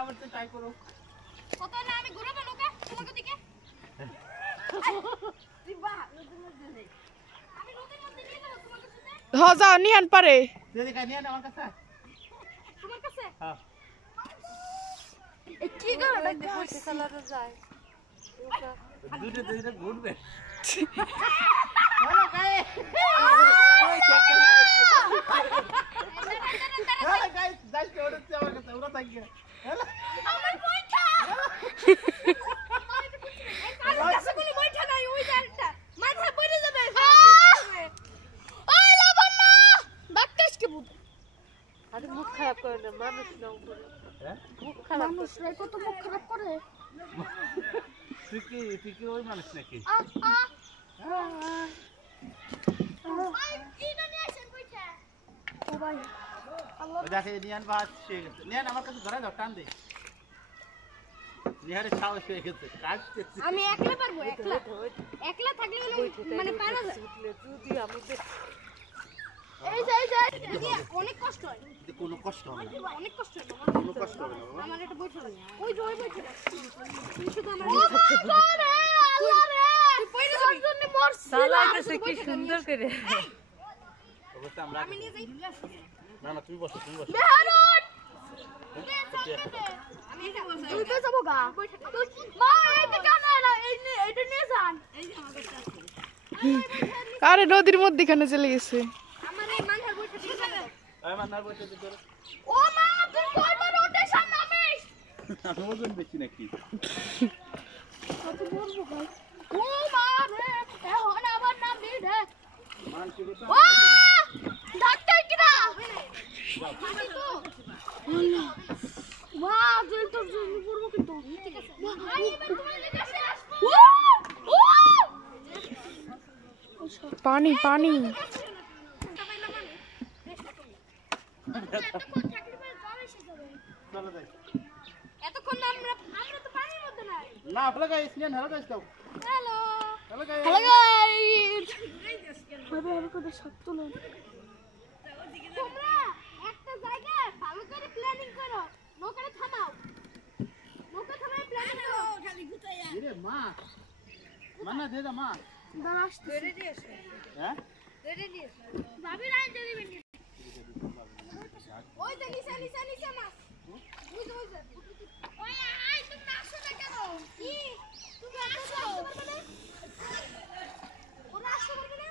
আবার তো ট্রাই করো। কত না আমি ঘুরাবো নৌকা তোমাকে দিকে। দিবা নদীর মধ্যে নেই। আমি নদীর মধ্যে নিয়ে যাব তোমার কাছে। হ্যাঁ যাও নিহান পারে। যদি কাই নিয়ে আমার কাছে। তোমার কাছে? হ্যাঁ। এই কি করে দেখো চালাতে যায়। দুটো ঘুরবে। Hello guys. হ্যালো গাইস, যাইতে ওড়ছে আমার কাছে ওরা থাকবে। হ্যালো আমার বইটা। আমার কাছে কোনো বইটা নাই ওই জায়গাটা। মাথা পড়ে যাবে। ওই লাবণ না। ডাক্তার কি বুঝ। আরে মুখ খারাপ করে না মানুষ না উপরে। হ্যাঁ? মুখ খারাপ মানুষ রে কত মুখ খারাপ করে। তুই কি ওই মানুষ নাকি? ভাই এটা নিয়ে আসেন বইটা। ও ভাই ওই দেখে নিয়ান ভাত শিখে গেছে। নিয়ান আমার কাছে ধরে দাও, টান দে। নিহারে সাহস হয়ে গেছে, কাটতেছে। আমি একলা পারবো একলা। একলা থাকলে মানে পারা যায়। যদি আমাদের এই যে অনেক কষ্ট হয়। কোনো কষ্ট হবে না। অনেক কষ্ট হয়। কোনো কষ্ট হবে না বাবা। আমার একটা বই ছিল ওই যে ওই বইটা তুই শুধু আমার ও বাবা রে আল্লাহ রে তুই পয়লা তোর জন্য মরছিস চালাইতেছে কি সুন্দর করে অবশ্যই আমরা আমি নিয়ে যাই না না তুমি বসো বেহারুন আমি এটা বলছি তুই তো যাবো গা মা এইটা কেন না এইটা নিয়ে যান এই যে আমার বইটা আছে আরে নদীর মধ্যখানে চলে গেছে। আমার এই মাথার বইটা দিয়ে যাবে এই মান্নার বইটা দিতে ও মা তুই কয়বার রোটেশন নামিস আমি ওজন বেশি নাকি? কত বলবো ভাই ও মা রে এখন আবার নামবি রে মানসিকতা ও ডাক্তার কিরা মানি তো ওয়া জল তো জল পড়বো কিন্তু ঠিক আছে ভাই এবার তোমার কাছে আসবো পানি পানি। চলো যাই। এতক্ষণ আমরা তো পানির মধ্যে নাই না হ্যালো গাইস, নিয়ান হ্যালো গাইস দাও। Hello hello guys. Hello guys বাবা এর কথা সত্য না তোমরা একটা জায়গায় ভালো করে প্ল্যানিং করো নৌকাটা থামাও নৌকা থামায় প্ল্যানিং করো খালি গুতাইয়া এরে মা মান্না দে দা মা। দাঁড়া আসতে রেডি আছে হ্যাঁ? রেডি আছে ভাবি রাই দিবেন ওই যে নিচে মাছ ওই যে ওই আই তুমি আসো না কেন কি তুমি আসো পারবে না ওরা আসো পারবে না